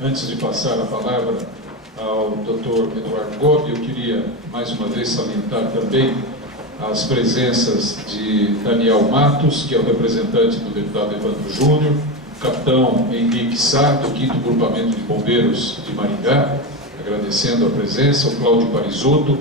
Antes de passar a palavra ao Dr. Eduardo Gobi, eu queria mais uma vez salientar também as presenças de Daniel Matos, que é o representante do deputado Evandro Júnior, capitão Henrique Sá, do 5º Grupamento de Bombeiros de Maringá, agradecendo a presença, o Cláudio Parisotto,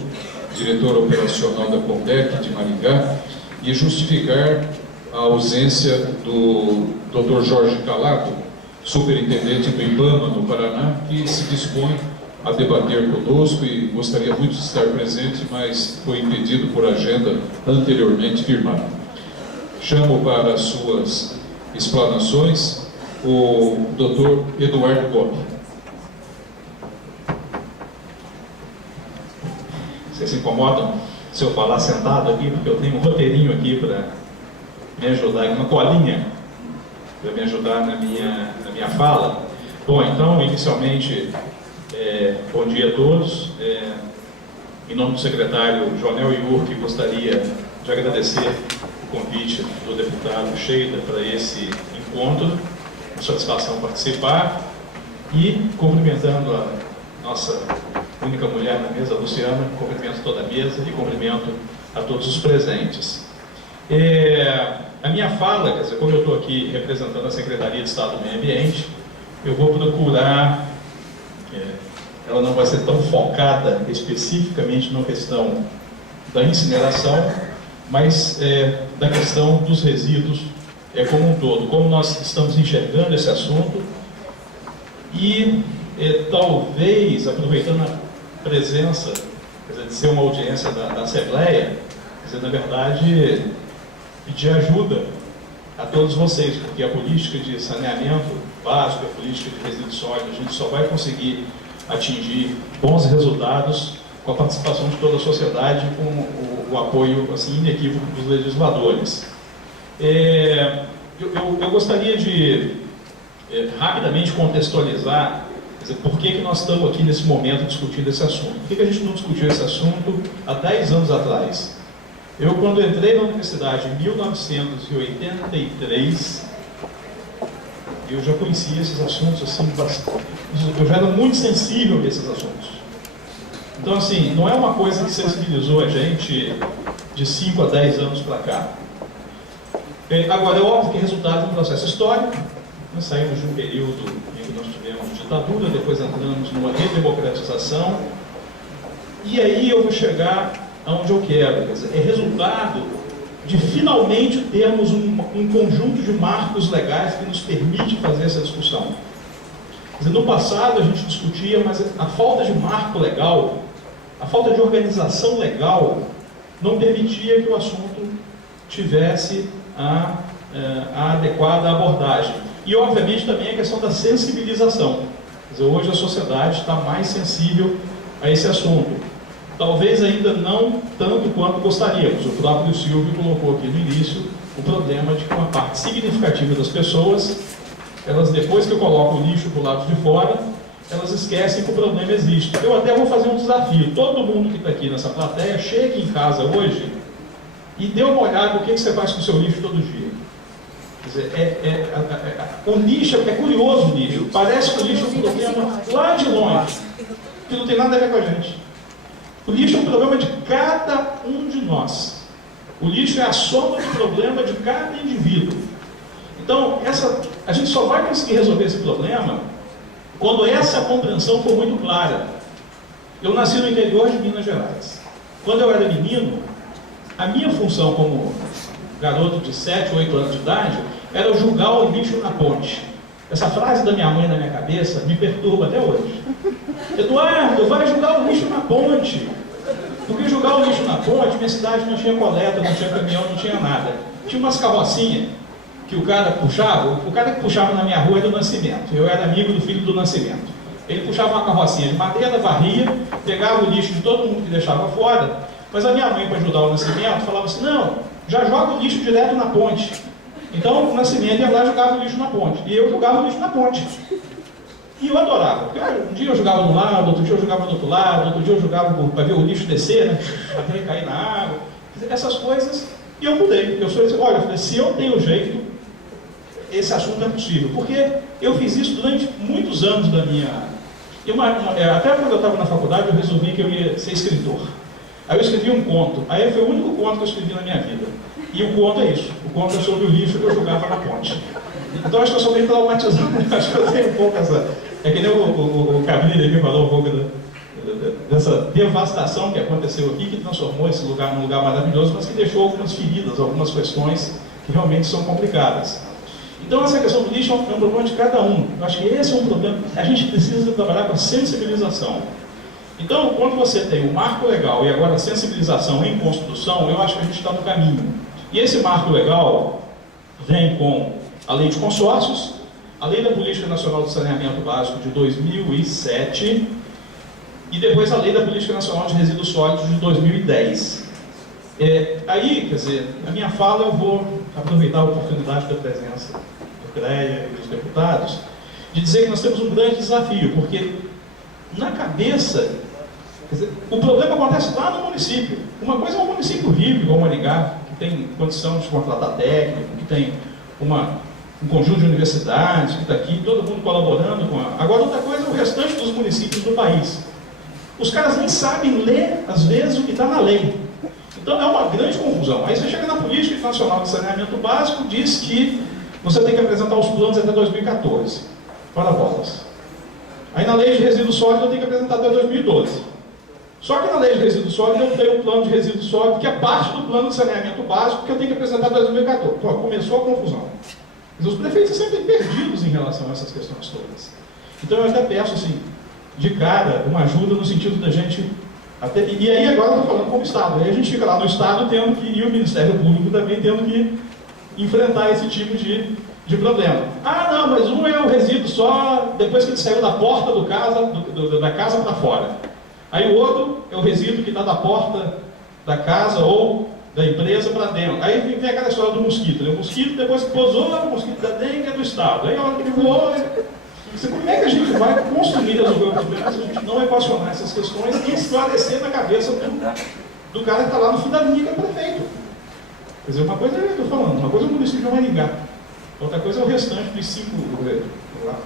diretor operacional da Condec de Maringá, e justificar a ausência do Dr. Jorge Calado, superintendente do IBAMA no Paraná, que se dispõe a debater conosco e gostaria muito de estar presente, mas foi impedido por agenda anteriormente firmada. Chamo para as suas explanações o Dr. Eduardo Gobi. Vocês se incomodam se eu falar sentado aqui, porque eu tenho um roteirinho aqui para me ajudar, uma colinha para me ajudar na minha fala. Bom, então, inicialmente, bom dia a todos. Em nome do secretário Joanel Iurque, gostaria de agradecer o convite do deputado Sheida para esse encontro, com satisfação participar, e cumprimentando a nossa única mulher na mesa, a Luciana, cumprimento toda a mesa e cumprimento a todos os presentes. A minha fala, quer dizer, como eu estou aqui representando a Secretaria de Estado do Meio Ambiente, eu vou procurar, ela não vai ser tão focada especificamente na questão da incineração, mas da questão dos resíduos como um todo, como nós estamos enxergando esse assunto e talvez, aproveitando a presença, quer dizer, de ser uma audiência da Assembleia, quer dizer, na verdade, pedir ajuda a todos vocês, porque a política de saneamento básico, a política de resíduos sólidos, a gente só vai conseguir atingir bons resultados com a participação de toda a sociedade, com o apoio assim, inequívoco dos legisladores. Eu gostaria de rapidamente contextualizar, quer dizer, por que nós estamos aqui nesse momento discutindo esse assunto. Por que a gente não discutiu esse assunto há 10 anos atrás? Eu, quando entrei na universidade em 1983, eu já conhecia esses assuntos, assim, eu já era muito sensível a esses assuntos. Então, assim, não é uma coisa que sensibilizou a gente de 5 a 10 anos para cá. Agora, é óbvio que é resultado de um processo histórico. Nós saímos de um período em que nós tivemos ditadura, depois entramos numa redemocratização, e aí eu vou chegar aonde eu quero. Quer dizer, é resultado de finalmente termos um conjunto de marcos legais que nos permite fazer essa discussão. Quer dizer, no passado a gente discutia, mas a falta de marco legal, a falta de organização legal, não permitia que o assunto tivesse a adequada abordagem. E, obviamente, também a questão da sensibilização. Quer dizer, hoje a sociedade está mais sensível a esse assunto. Talvez ainda não tanto quanto gostaríamos. O próprio Silvio colocou aqui no início o problema de que uma parte significativa das pessoas, elas, depois que colocam o lixo para o lado de fora, elas esquecem que o problema existe. Eu até vou fazer um desafio. Todo mundo que está aqui nessa plateia, chegue em casa hoje e dê uma olhada no que você faz com o seu lixo todo dia. Quer dizer, o lixo, é curioso o lixo. Parece que o lixo é um problema lá de longe, que não tem nada a ver com a gente. O lixo é um problema de cada um de nós. O lixo é a soma do problema de cada indivíduo. Então, a gente só vai conseguir resolver esse problema quando essa compreensão for muito clara. Eu nasci no interior de Minas Gerais. Quando eu era menino, a minha função como garoto de 7 ou 8 anos de idade era julgar o lixo na ponte. Essa frase da minha mãe na minha cabeça me perturba até hoje. Eduardo, vai jogar o lixo na ponte. Porque jogar o lixo na ponte, minha cidade não tinha coleta, não tinha caminhão, não tinha nada. Tinha umas carrocinhas que o cara que puxava na minha rua era do Nascimento. Eu era amigo do filho do Nascimento. Ele puxava uma carrocinha de madeira, varria, pegava o lixo de todo mundo que deixava fora, mas a minha mãe, para ajudar o Nascimento, falava assim, não, já joga o lixo direto na ponte. Então o Nascimento ia lá e jogava o lixo na ponte. E eu jogava o lixo na ponte. E eu adorava, porque um dia eu jogava de um lado, outro dia eu jogava do outro lado, outro dia eu jogava para ver o lixo descer, né? Até cair na água. Essas coisas, e eu mudei. Eu falei, olha, se eu tenho jeito, esse assunto é possível, porque eu fiz isso durante muitos anos da minha... até quando eu estava na faculdade, eu resolvi que eu ia ser escritor. Aí eu escrevi um conto, aí foi o único conto que eu escrevi na minha vida. E o conto é isso, o conto é sobre o lixo que eu jogava na ponte. Então acho que eu sou bem traumatizado, acho que eu tenho um pouco essa... É que nem o Cabrini aqui falou um pouco dessa devastação que aconteceu aqui, que transformou esse lugar num lugar maravilhoso, mas que deixou algumas feridas, algumas questões que realmente são complicadas. Então essa questão do lixo é um problema de cada um. Eu acho que esse é um problema, a gente precisa trabalhar com a sensibilização. Então, quando você tem o marco legal e agora a sensibilização em construção, eu acho que a gente está no caminho. E esse marco legal vem com a lei de consórcios, a lei da Política Nacional de Saneamento Básico de 2007 e depois a lei da Política Nacional de Resíduos Sólidos de 2010. Aí, quer dizer, na minha fala eu vou aproveitar a oportunidade da presença do CREA e dos deputados de dizer que nós temos um grande desafio, porque na cabeça, quer dizer, o problema acontece lá no município. Uma coisa é um município rico, igual Maringá, que tem condição de contratar técnico, que tem um conjunto de universidades, que está aqui, todo mundo colaborando com a... Agora, outra coisa é o restante dos municípios do país. Os caras nem sabem ler, às vezes, o que está na lei. Então, é uma grande confusão. Aí você chega na Política Nacional de Saneamento Básico, diz que você tem que apresentar os planos até 2014. Para bolas. Aí na Lei de Resíduos Sólidos eu tenho que apresentar até 2012. Só que na Lei de Resíduos Sólidos eu tenho um plano de resíduos sólidos, que é parte do plano de saneamento básico, que eu tenho que apresentar até 2014. Pô, começou a confusão. Os prefeitos são sempre perdidos em relação a essas questões todas. Então eu até peço, assim, de cara, uma ajuda no sentido da gente... E aí agora eu estou falando como Estado. Aí a gente fica lá no Estado tendo que... E o Ministério Público também tendo que enfrentar esse tipo de problema. Ah, não, mas um é o resíduo só depois que ele saiu da porta da casa para fora. Aí o outro é o resíduo que está da porta da casa ou da empresa para dentro. Aí vem aquela história do mosquito. Né? O mosquito, depois que pousou, o mosquito da dengue é do Estado. Aí a hora que ele voou... Como é que a gente vai construir resolver o problema se a gente não equacionar essas questões e esclarecer na cabeça do cara que está lá no fim da linha, que é o prefeito? Quer dizer, uma coisa é, estou falando, uma coisa é o município de Maringá. Outra coisa é o restante dos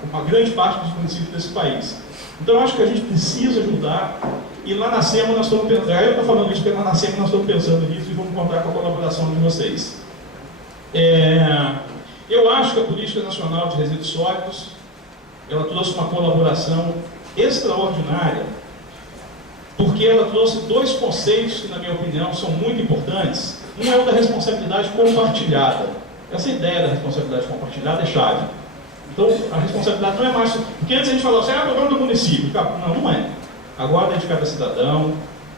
uma grande parte dos municípios desse país. Então eu acho que a gente precisa ajudar, e lá na SEMA nós estamos pensando, eu estou falando isso porque lá na SEMA nós estamos pensando nisso e vamos contar com a colaboração de vocês. Eu acho que a Política Nacional de Resíduos Sólidos, ela trouxe uma colaboração extraordinária, porque ela trouxe dois conceitos que, na minha opinião, são muito importantes. Um é o da responsabilidade compartilhada. Essa ideia da responsabilidade compartilhada é chave. Então, a responsabilidade não é mais... Porque antes a gente falava assim, é o problema do município. Não, não é. Agora é de cada cidadão,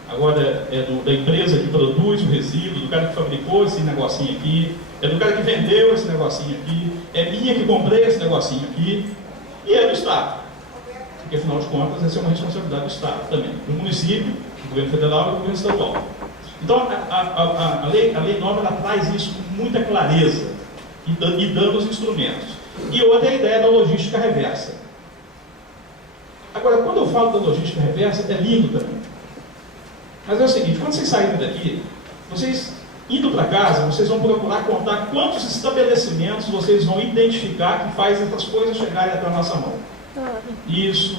agora é da empresa que produz o resíduo, do cara que fabricou esse negocinho aqui, é do cara que vendeu esse negocinho aqui, é minha que comprei esse negocinho aqui, e é do Estado. Porque, afinal de contas, essa é uma responsabilidade do Estado também. Do município, do governo federal e do governo estadual. Então, a lei nova ela traz isso com muita clareza e dando os instrumentos. E outra é a ideia da logística reversa. Agora, quando eu falo da logística reversa, é lindo também. Mas é o seguinte, quando vocês saírem daqui, vocês, indo para casa, vocês vão procurar contar quantos estabelecimentos vocês vão identificar que fazem essas coisas chegarem até a nossa mão. Isso.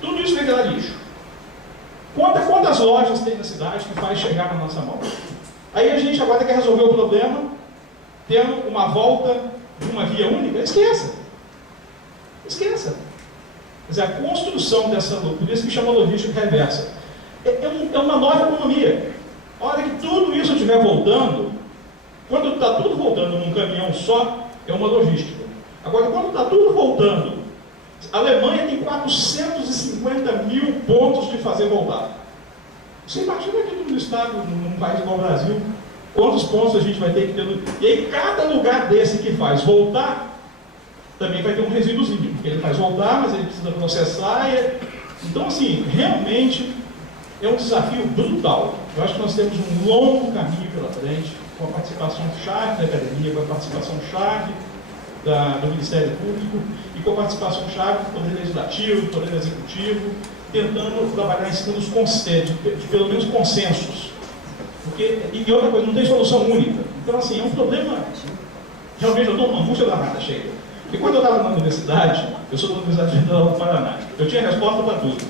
Tudo isso vai virar lixo. Conta quantas lojas tem na cidade que faz chegar na nossa mão. Aí a gente agora quer resolver o problema tendo uma volta de uma via única. Esqueça. Quer dizer, a construção dessa... Por isso que chama logística reversa. É uma nova economia. A hora que tudo isso estiver voltando, quando está tudo voltando num caminhão só, é uma logística. Agora, quando está tudo voltando, a Alemanha tem 450 mil pontos de fazer voltar. Você imagina aqui no estado, num país igual o Brasil, quantos pontos a gente vai ter que ter. E aí, cada lugar desse que faz voltar, também vai ter um resíduozinho. Ele faz voltar, mas ele precisa processar. Então, assim, realmente é um desafio brutal. Eu acho que nós temos um longo caminho pela frente, com a participação chave da academia, com a participação chave do Ministério Público e com a participação chave do Poder Legislativo, do Poder Executivo, tentando trabalhar em cima de pelo menos consensos. E outra coisa, não tem solução única. Então, assim, é um problema. Realmente eu estou numa angústia danada, chega. Porque quando eu estava na universidade, eu sou da Universidade Federal do Paraná, eu tinha resposta para tudo.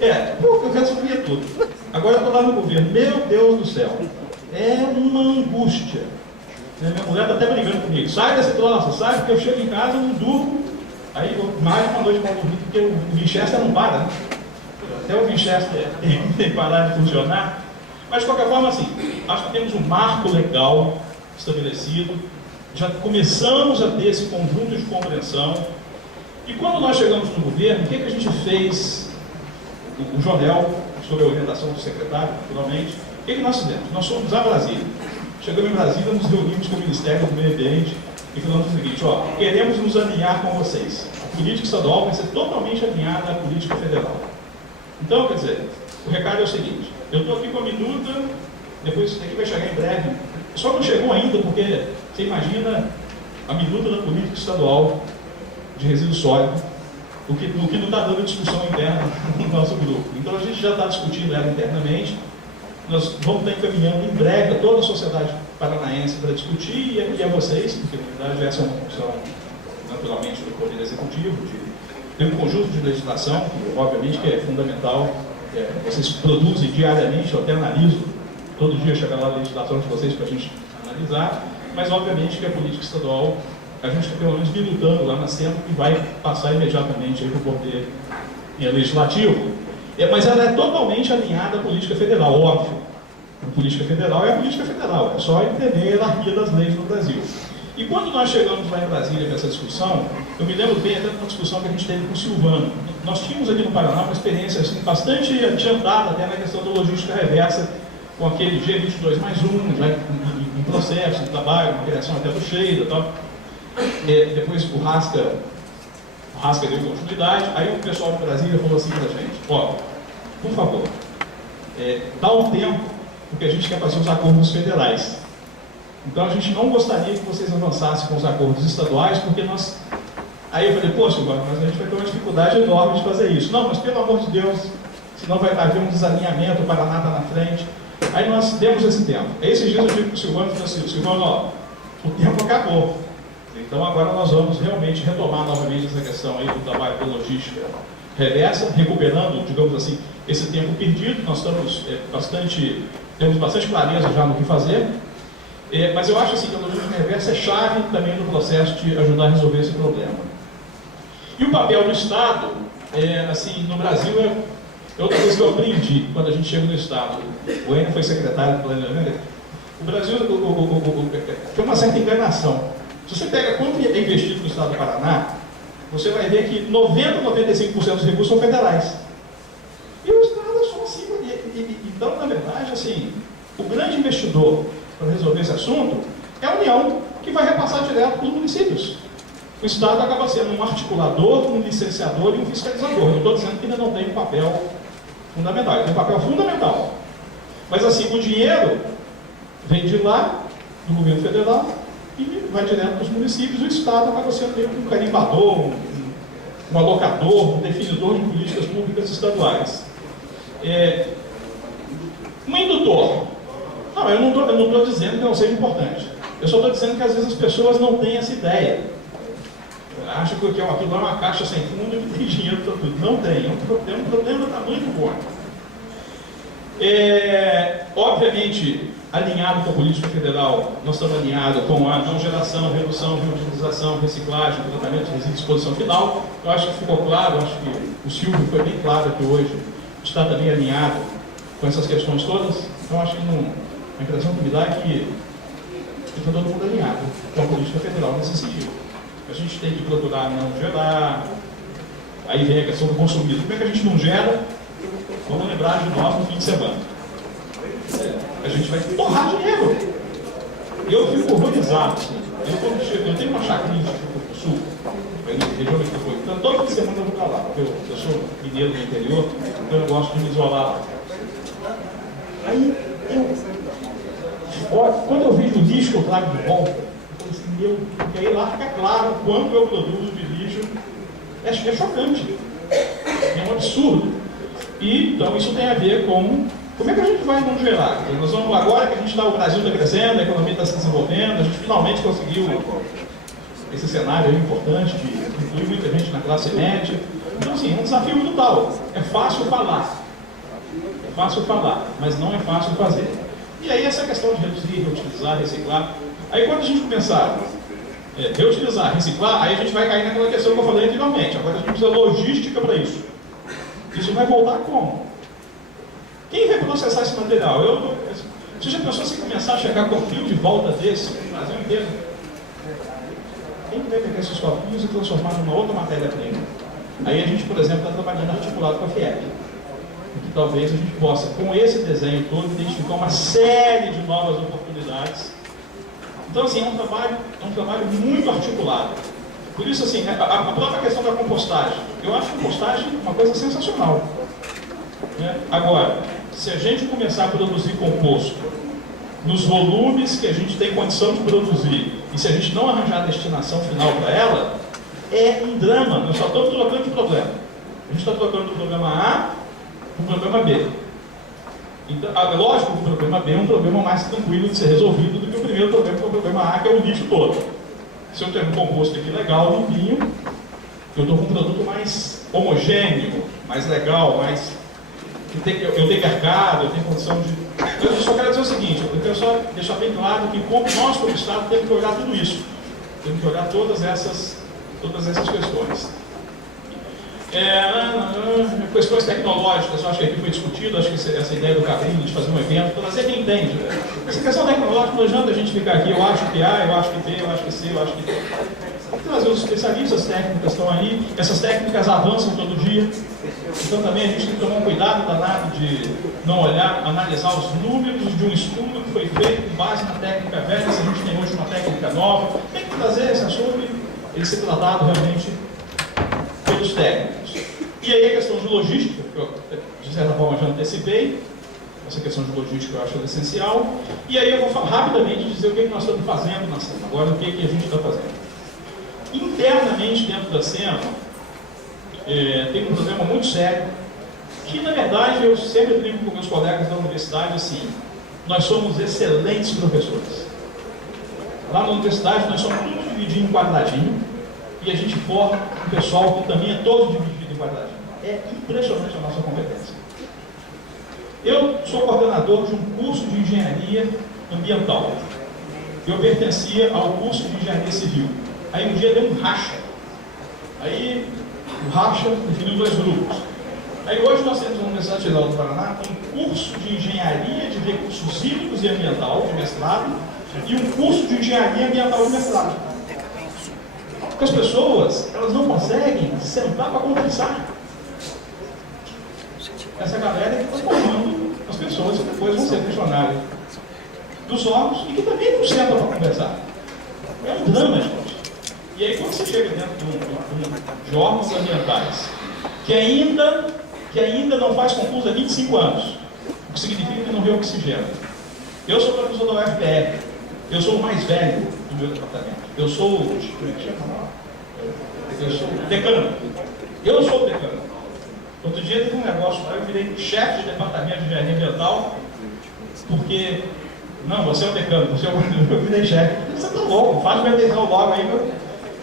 Eu resolvia tudo. Agora eu estou lá no governo, meu Deus do céu, é uma angústia. Minha mulher está até brigando comigo, sai desse troço, sai, porque eu chego em casa, eu não durmo, aí eu mais uma noite para dormir, porque o Winchester não para, né? Até o Winchester tem que parar de funcionar. Mas de qualquer forma, assim, acho que temos um marco legal estabelecido, já começamos a ter esse conjunto de compreensão, e quando nós chegamos no governo, o que a gente fez? O Jonel, sob a orientação do secretário, naturalmente, o que nós fizemos? Nós fomos a Brasília. Chegamos em Brasília, nos reunimos com o Ministério do Meio Ambiente e falamos o seguinte: queremos nos alinhar com vocês. A política estadual vai ser totalmente alinhada à política federal. Então, quer dizer, o recado é o seguinte: eu estou aqui com a minuta, depois isso daqui vai chegar em breve. Só não chegou ainda porque você imagina a minuta da política estadual de resíduo sólido, o que não está dando discussão interna no nosso grupo. Então a gente já está discutindo ela internamente. Nós vamos estar encaminhando em breve a toda a sociedade paranaense para discutir, e a vocês, porque na verdade essa é uma função naturalmente do Poder Executivo, tem um conjunto de legislação, que obviamente que é fundamental, vocês produzem diariamente, eu até analiso, todo dia chega lá a legislação de vocês para a gente analisar, mas obviamente que a política estadual, a gente está pelo menos militando lá na Assembleia e vai passar imediatamente para o Poder Legislativo. Mas ela é totalmente alinhada à política federal, óbvio. A política federal é a política federal, é só entender a hierarquia das leis no Brasil. E quando nós chegamos lá em Brasília com essa discussão, eu me lembro bem até de uma discussão que a gente teve com o Silvano. Nós tínhamos aqui no Paraná uma experiência assim, bastante adiantada até na questão da logística reversa, com aquele G22+1, já em processo de trabalho, uma criação até do Sheila e tal. Depois o Rasca deu continuidade, aí o pessoal de Brasília falou assim para a gente: por favor, dá um tempo, porque a gente quer fazer os acordos federais. Então a gente não gostaria que vocês avançassem com os acordos estaduais, porque nós... Aí eu falei: poxa, mas a gente vai ter uma dificuldade enorme de fazer isso. Não, mas pelo amor de Deus, senão vai haver um desalinhamento, o Paraná está na frente. Aí nós demos esse tempo. Aí esses dias eu tive com o Silvano e falei assim: Silvano, o tempo acabou. Então agora nós vamos realmente retomar novamente essa questão aí do trabalho da logística reversa, recuperando, digamos assim, esse tempo perdido. Nós estamos temos bastante clareza já no que fazer, mas eu acho assim que a logística reversa é chave também no processo de ajudar a resolver esse problema. E o papel do Estado, assim, no Brasil é outra coisa que eu aprendi quando a gente chega no Estado. O Enio foi secretário do Planejamento. O Brasil tem uma certa enganação. Se você pega quanto é investido no Estado do Paraná, você vai ver que 90% a 95% dos recursos são federais. E o Estado é só acima. Então, na verdade, assim, o grande investidor para resolver esse assunto é a União, que vai repassar direto para os municípios. O Estado acaba sendo um articulador, um licenciador e um fiscalizador. Não estou dizendo que ainda não tem um papel fundamental, ele tem um papel fundamental. Mas assim, o dinheiro vem de lá, do governo federal, e vai direto para os municípios. O Estado acaba sendo meio que um carimbador, um alocador, um definidor de políticas públicas estaduais. Um indutor. Não, eu não estou dizendo que não seja importante. Eu só estou dizendo que às vezes as pessoas não têm essa ideia. Acham que aquilo é uma caixa sem fundo e que tem dinheiro para tudo. Não tem. É um problema tamanho bom. Obviamente, alinhado com a política federal, nós estamos alinhados com a não geração, redução, reutilização, reciclagem, tratamento de resíduos, disposição final. Eu acho que ficou claro, acho que o Silvio foi bem claro aqui hoje, está também alinhado com essas questões todas. Então, acho que a impressão que me dá é que está todo mundo alinhado com a política federal nesse sentido. A gente tem que procurar não gerar, aí vem a questão do consumismo. Como é que a gente não gera? Vamos lembrar de nós no fim de semana. A gente vai torrar dinheiro. Eu fico horrorizado. Assim. Eu tenho uma chacrinha no sul, região metropolitana, então todo fim de semana eu vou para lá, porque eu sou mineiro do interior, então eu gosto de me isolar lá. Aí, quando eu vejo o lixo que eu trago de volta, eu falo assim, porque aí lá fica claro o quanto eu produzo de lixo. É chocante. É um absurdo. E, então, isso tem a ver com Como é que a gente vai não gerar? Nós vamos, agora que o Brasil está crescendo, a economia está se desenvolvendo, a gente finalmente conseguiu esse cenário importante de incluir muita gente na classe média. Então, assim, é um desafio brutal. É fácil falar. É fácil falar, mas não é fácil fazer. E aí essa questão de reduzir, reutilizar, reciclar. Aí quando a gente começar a reutilizar, reciclar, aí a gente vai cair naquela questão que eu falei anteriormente. Agora a gente precisa de logística para isso. Isso vai voltar como? Quem vai processar esse material? Você já pensou se começar a chegar com fio de volta desse no Brasil inteiro? Quem vai pegar esses copinhos e transformar numa outra matéria-prima? Aí a gente, por exemplo, está trabalhando articulado com a FIEP. Que talvez a gente possa, com esse desenho todo, identificar uma série de novas oportunidades. Então, assim, é um trabalho muito articulado. Por isso, assim, a própria questão da compostagem. Eu acho a compostagem uma coisa sensacional. Né? Agora, se a gente começar a produzir composto nos volumes que a gente tem condição de produzir, e se a gente não arranjar a destinação final para ela, é um drama. Nós só estamos trocando de problema. A gente está trocando do problema A para o problema B. Então, lógico que o problema B é um problema mais tranquilo de ser resolvido do que o primeiro problema, que é o problema A, que é o lixo todo. Se eu tenho um composto aqui legal, limpinho, eu estou com um produto mais homogêneo, mais legal, mais... eu tenho mercado, eu tenho condição de... Eu só quero dizer o seguinte, eu quero só deixar bem claro que nós, como Estado, temos que olhar tudo isso. Temos que olhar todas essas questões. Questões tecnológicas, eu acho que aqui foi discutido, acho que essa ideia do Cabrinho de fazer um evento, trazer quem entende. Essa questão tecnológica, não adianta a gente ficar aqui, eu acho que A, eu acho que B, eu acho que C, eu acho que D. Trazer os especialistas, as técnicas estão aí, essas técnicas avançam todo dia. Então também a gente tem que tomar um cuidado danado de não olhar, analisar os números de um estudo que foi feito com base na técnica velha, se a gente tem hoje uma técnica nova. Tem que trazer esse assunto e ele ser tratado realmente pelos técnicos. E aí a questão de logística, que eu de certa forma já antecipei, essa questão de logística eu acho essencial. E aí eu vou rapidamente dizer o que nós estamos fazendo na SEMA, agora o que a gente está fazendo. Internamente dentro da SEMA, tem um problema muito sério, que na verdade eu sempre brinco com meus colegas da universidade assim, nós somos excelentes professores. Lá na universidade nós somos todos divididos em quadradinho, e a gente forma um pessoal que também é todo dividido em quadradinho. É impressionante a nossa competência. Eu sou coordenador de um curso de engenharia ambiental. Eu pertencia ao curso de engenharia civil. Aí um dia deu um racha. Aí o racha definiu dois grupos. Aí hoje nós temos na Universidade Federal do Paraná um curso de engenharia de recursos hídricos e ambiental de mestrado e um curso de engenharia ambiental de mestrado. Porque as pessoas, elas não conseguem sentar para conversar. Essa galera que está formando as pessoas que depois vão ser funcionários dos órgãos e que também não sentam para conversar. É um drama, gente. E aí quando você chega dentro de órgãos ambientais, que ainda não faz concurso há 25 anos, o que significa que não vê oxigênio. Eu sou professor da UFPR, eu sou o mais velho do meu departamento. Eu sou o decano. Eu sou o decano. Outro dia teve um negócio lá, eu virei chefe de departamento de engenharia ambiental, porque, não, você é o decano, eu virei chefe. Você tá louco, faz minha decisão logo aí,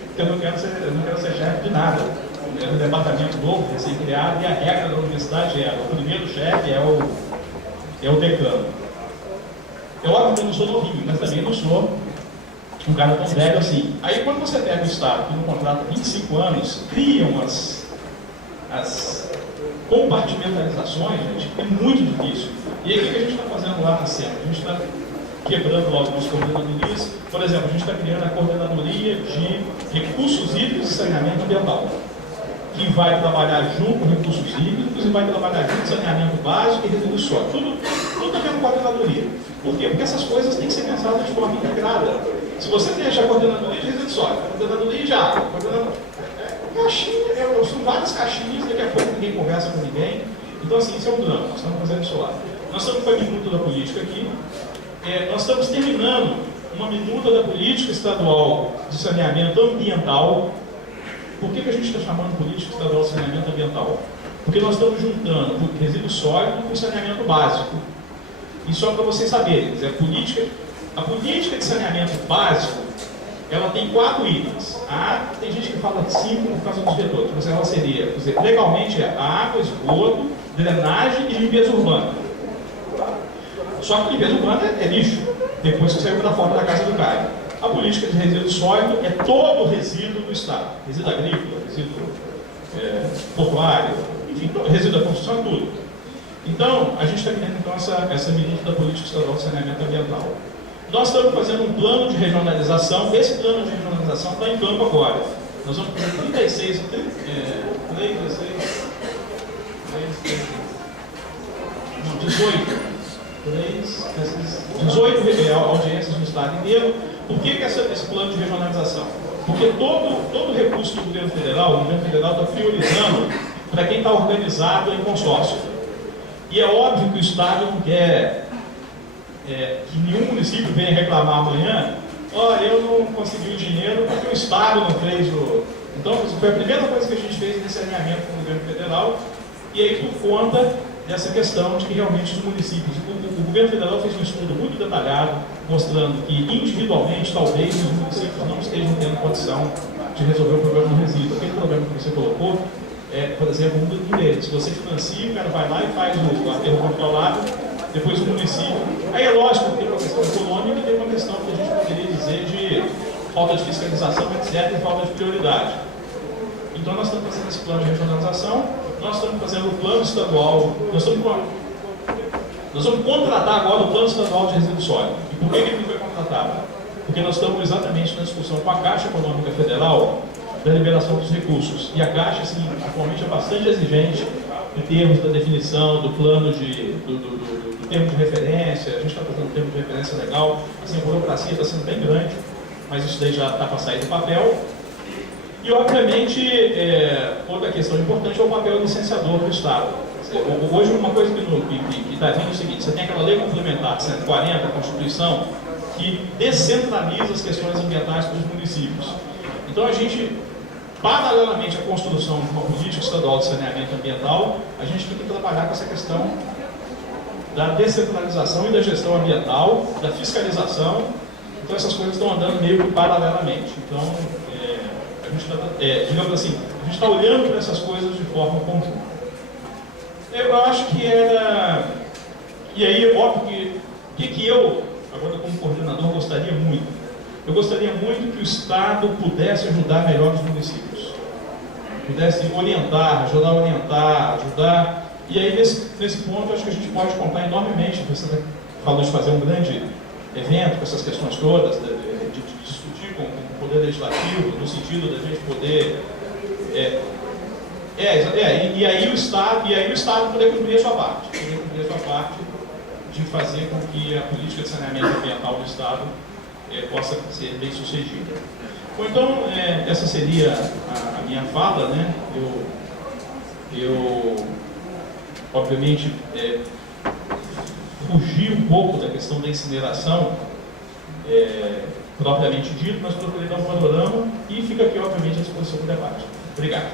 porque eu não quero ser chefe de nada. É um departamento novo, recém-criado, e a regra da universidade o primeiro chefe é o decano. Eu, óbvio, eu não sou novinho, mas também não sou um cara tão velho assim. Aí quando você pega o Estado que no contrato 25 anos, criam as compartimentalizações, gente, é muito difícil. E aí o que a gente está fazendo lá na SEMA? A gente está quebrando algumas coordenadorias. Por exemplo, a gente está criando a coordenadoria de recursos hídricos e saneamento ambiental, que vai trabalhar junto com recursos hídricos e vai trabalhar junto com saneamento básico e resíduos sólidos. Tudo na mesma coordenadoria. Por quê? Porque essas coisas têm que ser pensadas de forma integrada. Se você deixa a coordenadoria de resíduos sólidos, a coordenadoria de água, caixinha, são várias caixinhas, daqui a pouco ninguém conversa com ninguém. Então, assim, isso é um drama, nós estamos fazendo isso lá. Nós estamos com a minuta da política aqui. Nós estamos terminando uma minuta da política estadual de saneamento ambiental. Por que a gente está chamando política estadual de saneamento ambiental? Porque nós estamos juntando o resíduo sólido com o saneamento básico. Isso só para vocês saberem. Quer dizer, a política de saneamento básico, ela tem 4 itens. Tem gente que fala 5 por causa dos vetores, mas ela seria, quer dizer, legalmente é a água, esgoto, drenagem e limpeza urbana. Só que limpeza urbana é lixo, depois que saiu para fora da casa do cara. A política de resíduo sólido é todo o resíduo do Estado. Resíduo agrícola, resíduo portuário, enfim, resíduo da construção, tudo. Então, a gente está criando então, essa medida da política estadual de saneamento ambiental. Nós estamos fazendo um plano de regionalização. Esse plano de regionalização está em campo agora. Nós vamos fazer 36, 18 audiências no estado inteiro. Por que esse plano de regionalização? Porque todo recurso do governo federal, o governo federal está priorizando para quem está organizado em consórcio. E é óbvio que o Estado não quer que nenhum município venha reclamar amanhã, olha, eu não consegui o dinheiro porque o Estado não fez o... Então, foi a primeira coisa que a gente fez nesse alinhamento com o governo federal, e aí por conta dessa questão de que realmente os municípios... O governo federal fez um estudo muito detalhado, mostrando que individualmente, talvez, os municípios não estejam tendo condição de resolver o problema do resíduo. Aquele problema que você colocou, por exemplo, um deles. Se você financia, o cara vai lá e faz o aterro controlado, depois o município. Aí é lógico que tem uma questão econômica e tem uma questão que a gente poderia dizer de falta de fiscalização, etc., e falta de prioridade. Então nós estamos fazendo esse plano de regionalização, nós estamos fazendo o plano estadual, nós vamos contratar agora o plano estadual de resíduo sólido. E por que ele foi contratado? Porque nós estamos exatamente na discussão com a Caixa Econômica Federal da liberação dos recursos. E a Caixa, assim, atualmente é bastante exigente em termos da definição do plano do termo de referência. A gente está fazendo um termo de referência legal, assim, a burocracia está sendo bem grande, mas isso daí já está para sair do papel. E, obviamente, outra questão importante é o papel licenciador do Estado. Hoje, uma coisa que está vindo é o seguinte: você tem aquela lei complementar 140 da Constituição que descentraliza as questões ambientais para os municípios. Então, a gente, paralelamente à construção de uma política estadual de saneamento ambiental, a gente tem que trabalhar com essa questão da descentralização e da gestão ambiental, da fiscalização. Então, essas coisas estão andando meio que paralelamente. Então, a gente está, digamos assim, a gente está olhando para essas coisas de forma conjunta. Eu acho que era... E aí, óbvio que eu, agora como coordenador, gostaria muito. Eu gostaria muito que o Estado pudesse ajudar melhor os municípios. Pudesse orientar, ajudar. E aí, nesse ponto, eu acho que a gente pode contar enormemente. Você falou de fazer um grande evento com essas questões todas, de discutir com o Poder Legislativo, no sentido da gente poder... E aí o Estado poder cumprir a sua parte. De fazer com que a política de saneamento ambiental do Estado possa ser bem sucedida. Bom, então, essa seria a minha fala, né? Eu obviamente, fugi um pouco da questão da incineração propriamente dito, mas procurei dar um panorama e fica aqui, obviamente, à disposição do debate. Obrigado.